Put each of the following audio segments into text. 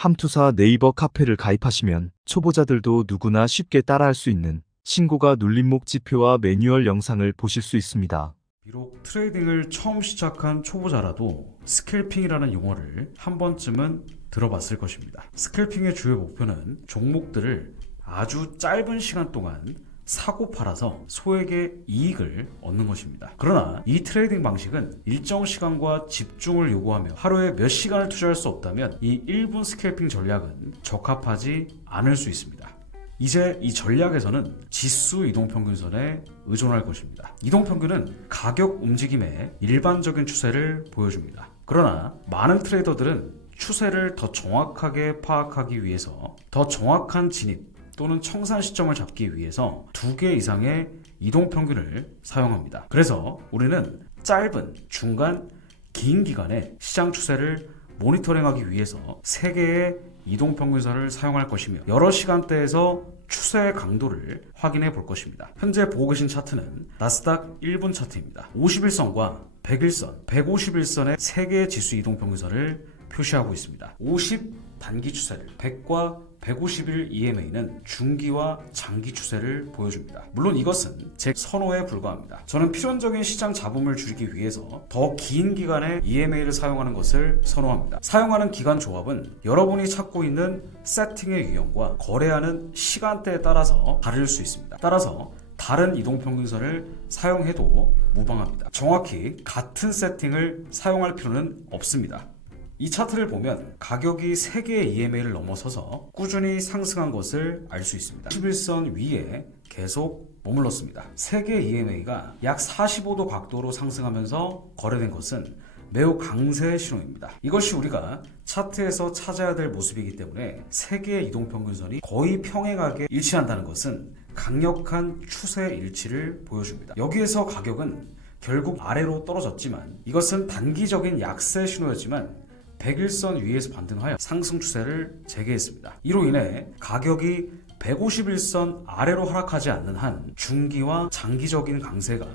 함투사 네이버 카페를 가입하시면 초보자들도 누구나 쉽게 따라할 수 있는 신고가 눌림목 지표와 매뉴얼 영상을 보실 수 있습니다. 비록 트레이딩을 처음 시작한 초보자라도 스캘핑이라는 용어를 한 번쯤은 들어봤을 것입니다. 스캘핑의 주요 목표는 종목들을 아주 짧은 시간 동안 사고 팔아서 소액의 이익을 얻는 것입니다. 그러나 이 트레이딩 방식은 일정 시간과 집중을 요구하며 하루에 몇 시간을 투자할 수 없다면 이 1분 스캘핑 전략은 적합하지 않을 수 있습니다. 이제 이 전략에서는 지수 이동평균선에 의존할 것입니다. 이동평균은 가격 움직임의 일반적인 추세를 보여줍니다. 그러나 많은 트레이더들은 추세를 더 정확하게 파악하기 위해서 더 정확한 진입 또는 청산 시점을 잡기 위해서 2개 이상의 이동평균을 사용합니다. 그래서 우리는 짧은, 중간, 긴 기간의 시장 추세를 모니터링하기 위해서 3개의 이동평균선을 사용할 것이며 여러 시간대에서 추세의 강도를 확인해 볼 것입니다. 현재 보고 계신 차트는 나스닥 1분 차트입니다. 51선과 100일선, 151선의 3개의 지수 이동평균선을 표시하고 있습니다. 50 단기 추세를, 100과 150일 EMA는 중기와 장기 추세를 보여줍니다. 물론 이것은 제 선호에 불과합니다. 저는 필연적인 시장 잡음을 줄이기 위해서 더 긴 기간의 EMA를 사용하는 것을 선호합니다. 사용하는 기간 조합은 여러분이 찾고 있는 세팅의 유형과 거래하는 시간대에 따라서 다를 수 있습니다. 따라서 다른 이동평균선을 사용해도 무방합니다. 정확히 같은 세팅을 사용할 필요는 없습니다. 이 차트를 보면 가격이 3개의 EMA를 넘어서서 꾸준히 상승한 것을 알 수 있습니다. 11선 위에 계속 머물렀습니다. 3개의 EMA가 약 45도 각도로 상승하면서 거래된 것은 매우 강세의 신호입니다. 이것이 우리가 차트에서 찾아야 될 모습이기 때문에 3개의 이동평균선이 거의 평행하게 일치한다는 것은 강력한 추세 일치를 보여줍니다. 여기에서 가격은 결국 아래로 떨어졌지만 이것은 단기적인 약세 신호였지만 100일선 위에서 반등하여 상승 추세를 재개했습니다. 이로 인해 가격이 151선 아래로 하락하지 않는 한 중기와 장기적인 강세가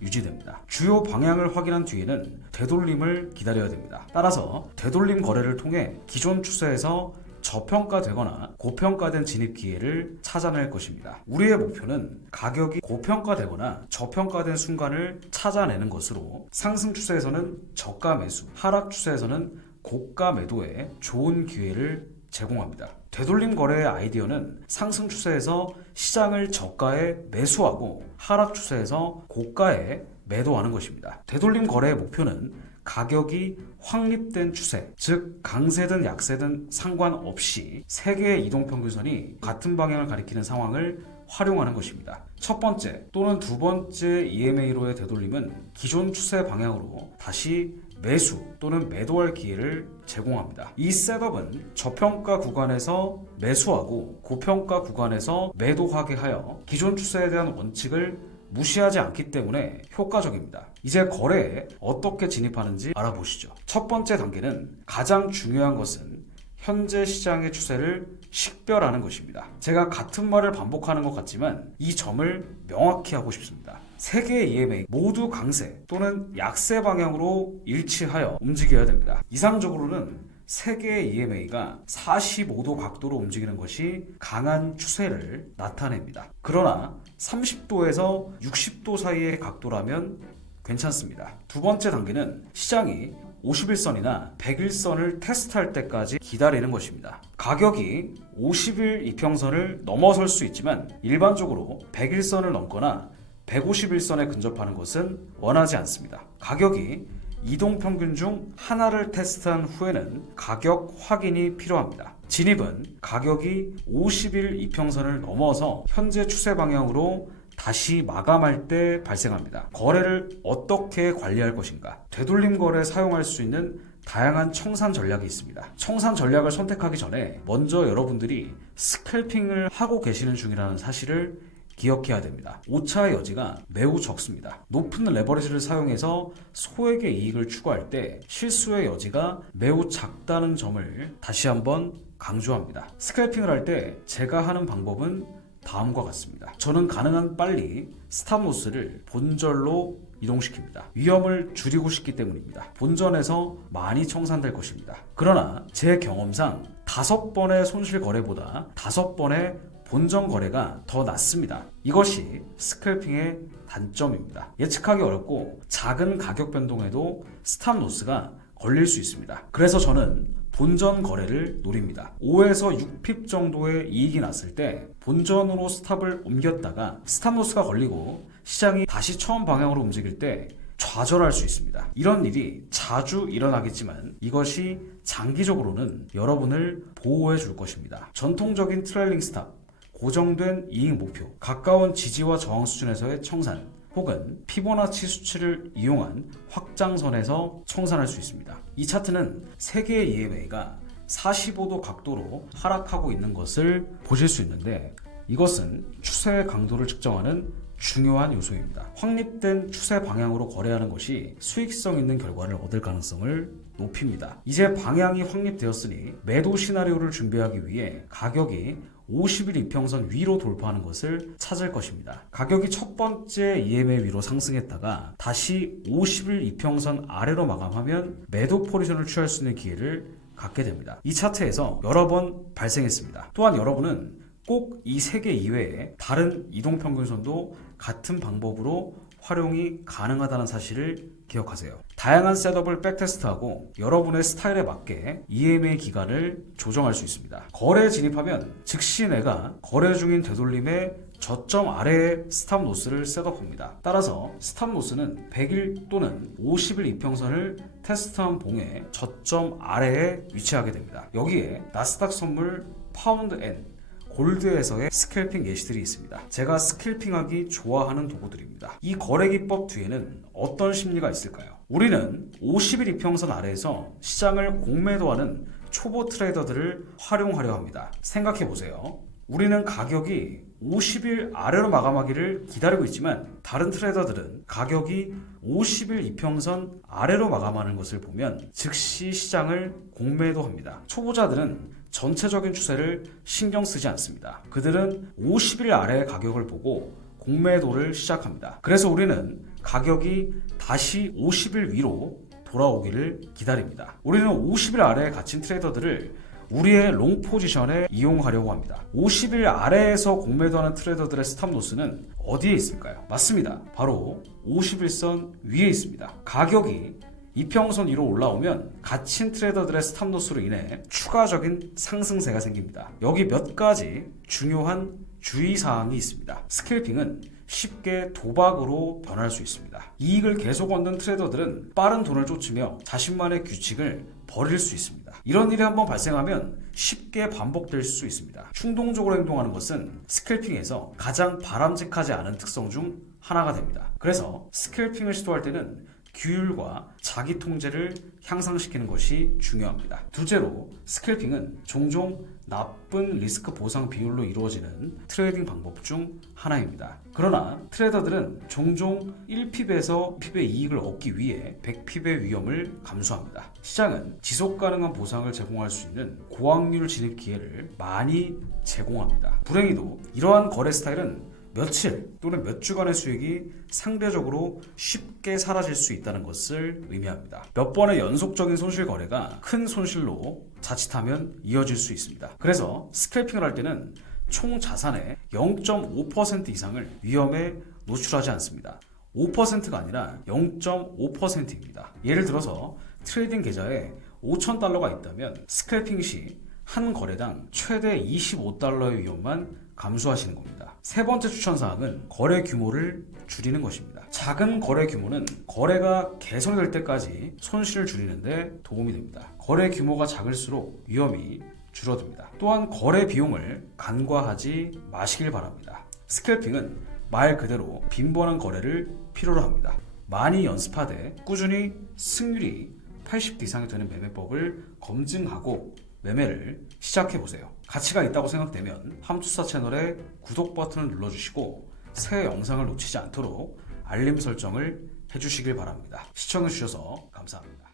유지됩니다. 주요 방향을 확인한 뒤에는 되돌림을 기다려야 됩니다. 따라서 되돌림 거래를 통해 기존 추세에서 저평가되거나 고평가된 진입 기회를 찾아낼 것입니다. 우리의 목표는 가격이 고평가되거나 저평가된 순간을 찾아내는 것으로 상승 추세에서는 저가 매수, 하락 추세에서는 고가 매도에 좋은 기회를 제공합니다. 되돌림 거래의 아이디어는 상승 추세에서 시장을 저가에 매수하고 하락 추세에서 고가에 매도하는 것입니다. 되돌림 거래의 목표는 가격이 확립된 추세, 즉 강세든 약세든 상관없이 3개의 이동평균선이 같은 방향을 가리키는 상황을 활용하는 것입니다. 첫 번째 또는 두 번째 EMA로의 되돌림은 기존 추세 방향으로 다시 매수 또는 매도할 기회를 제공합니다. 이 셋업은 저평가 구간에서 매수하고 고평가 구간에서 매도하게 하여 기존 추세에 대한 원칙을 무시하지 않기 때문에 효과적입니다. 이제 거래에 어떻게 진입하는지 알아보시죠. 첫 번째 단계는 가장 중요한 것은 현재 시장의 추세를 식별하는 것입니다. 제가 같은 말을 반복하는 것 같지만 이 점을 명확히 하고 싶습니다. 3개의 EMA 모두 강세 또는 약세 방향으로 일치하여 움직여야 됩니다. 이상적으로는 3개의 EMA가 45도 각도로 움직이는 것이 강한 추세를 나타냅니다. 그러나 30도에서 60도 사이의 각도라면 괜찮습니다. 두 번째 단계는 시장이 51선이나 100일선을 테스트할 때까지 기다리는 것입니다. 가격이 50일 이평선을 넘어설 수 있지만 일반적으로 100일선을 넘거나 151선에 근접하는 것은 원하지 않습니다. 가격이 이동평균 중 하나를 테스트한 후에는 가격 확인이 필요합니다. 진입은 가격이 50일 이평선을 넘어서 현재 추세 방향으로 다시 마감할 때 발생합니다. 거래를 어떻게 관리할 것인가? 되돌림 거래에 사용할 수 있는 다양한 청산 전략이 있습니다. 청산 전략을 선택하기 전에 먼저 여러분들이 스캘핑을 하고 계시는 중이라는 사실을 기억해야 됩니다. 오차의 여지가 매우 적습니다. 높은 레버리지를 사용해서 소액의 이익을 추구할 때 실수의 여지가 매우 작다는 점을 다시 한번 강조합니다. 스캘핑을 할 때 제가 하는 방법은 다음과 같습니다. 저는 가능한 빨리 스탑로스를 본절로 이동시킵니다. 위험을 줄이고 싶기 때문입니다. 본전에서 많이 청산될 것입니다. 그러나 제 경험상 5번의 손실 거래보다 5번의 본전 거래가 더 낫습니다. 이것이 스캘핑의 단점입니다. 예측하기 어렵고 작은 가격 변동에도 스탑 로스가 걸릴 수 있습니다. 그래서 저는 본전 거래를 노립니다. 5에서 6핍 정도의 이익이 났을 때 본전으로 스탑을 옮겼다가 스탑 로스가 걸리고 시장이 다시 처음 방향으로 움직일 때 좌절할 수 있습니다. 이런 일이 자주 일어나겠지만 이것이 장기적으로는 여러분을 보호해 줄 것입니다. 전통적인 트레일링 스탑, 고정된 이익 목표, 가까운 지지와 저항 수준에서의 청산, 혹은 피보나치 수치를 이용한 확장선에서 청산할 수 있습니다. 이 차트는 세계의 EMA가 45도 각도로 하락하고 있는 것을 보실 수 있는데 이것은 추세의 강도를 측정하는 중요한 요소입니다. 확립된 추세 방향으로 거래하는 것이 수익성 있는 결과를 얻을 가능성을 높입니다. 이제 방향이 확립되었으니 매도 시나리오를 준비하기 위해 가격이 50일 이평선 위로 돌파하는 것을 찾을 것입니다. 가격이 첫 번째 EMA 위로 상승했다가 다시 50일 이평선 아래로 마감하면 매도 포지션을 취할 수 있는 기회를 갖게 됩니다. 이 차트에서 여러 번 발생했습니다. 또한 여러분은 꼭 이 세 개 이외에 다른 이동평균선도 같은 방법으로 활용이 가능하다는 사실을 기억하세요. 다양한 셋업을 백테스트하고 여러분의 스타일에 맞게 EMA 기간을 조정할 수 있습니다. 거래에 진입하면 즉시 내가 거래 중인 되돌림의 저점 아래에 스탑 로스를 셋업합니다. 따라서 스탑 로스는 100일 또는 50일 이평선을 테스트한 봉의 저점 아래에 위치하게 됩니다. 여기에 나스닥 선물 파운드 엔 골드에서의 스캘핑 예시들이 있습니다. 제가 스캘핑하기 좋아하는 도구들입니다. 이 거래 기법 뒤에는 어떤 심리가 있을까요? 우리는 50일 이평선 아래에서 시장을 공매도하는 초보 트레이더들을 활용하려 합니다. 생각해보세요. 우리는 가격이 50일 아래로 마감하기를 기다리고 있지만 다른 트레이더들은 가격이 50일 이평선 아래로 마감하는 것을 보면 즉시 시장을 공매도합니다. 초보자들은 전체적인 추세를 신경 쓰지 않습니다. 그들은 50일 아래의 가격을 보고 공매도를 시작합니다. 그래서 우리는 가격이 다시 50일 위로 돌아오기를 기다립니다. 우리는 50일 아래에 갇힌 트레이더들을 우리의 롱 포지션에 이용하려고 합니다. 50일 아래에서 공매도하는 트레이더들의 스탑 로스는 어디에 있을까요? 맞습니다. 바로 51선 위에 있습니다. 가격이 이평선 위로 올라오면 갇힌 트레이더들의 스탑 로스로 인해 추가적인 상승세가 생깁니다. 여기 몇 가지 중요한 주의사항이 있습니다. 스캘핑은 쉽게 도박으로 변할 수 있습니다. 이익을 계속 얻는 트레이더들은 빠른 돈을 쫓으며 자신만의 규칙을 버릴 수 있습니다. 이런 일이 한번 발생하면 쉽게 반복될 수 있습니다. 충동적으로 행동하는 것은 스캘핑에서 가장 바람직하지 않은 특성 중 하나가 됩니다. 그래서 스캘핑을 시도할 때는 규율과 자기 통제를 향상시키는 것이 중요합니다. 둘째로 스캘핑은 종종 나쁜 리스크 보상 비율로 이루어지는 트레이딩 방법 중 하나입니다. 그러나 트레이더들은 종종 1핍에서 핍의 이익을 얻기 위해 100핍의 위험을 감수합니다. 시장은 지속 가능한 보상을 제공할 수 있는 고확률 진입 기회를 많이 제공합니다. 불행히도 이러한 거래 스타일은 며칠 또는 몇 주간의 수익이 상대적으로 쉽게 사라질 수 있다는 것을 의미합니다. 몇 번의 연속적인 손실 거래가 큰 손실로 자칫하면 이어질 수 있습니다. 그래서 스캘핑을 할 때는 총 자산의 0.5% 이상을 위험에 노출하지 않습니다. 5%가 아니라 0.5%입니다. 예를 들어서 트레이딩 계좌에 $5,000가 있다면 스캘핑 시 한 거래당 최대 $25의 위험만 감수하시는 겁니다. 세 번째 추천사항은 거래 규모를 줄이는 것입니다. 작은 거래 규모는 거래가 개선될 때까지 손실을 줄이는데 도움이 됩니다. 거래 규모가 작을수록 위험이 줄어듭니다. 또한 거래 비용을 간과하지 마시길 바랍니다. 스캘핑은 말 그대로 빈번한 거래를 필요로 합니다. 많이 연습하되 꾸준히 승률이 80% 이상이 되는 매매법을 검증하고 매매를 시작해보세요. 가치가 있다고 생각되면 함투사 채널의 구독 버튼을 눌러주시고 새 영상을 놓치지 않도록 알림 설정을 해주시길 바랍니다. 시청해주셔서 감사합니다.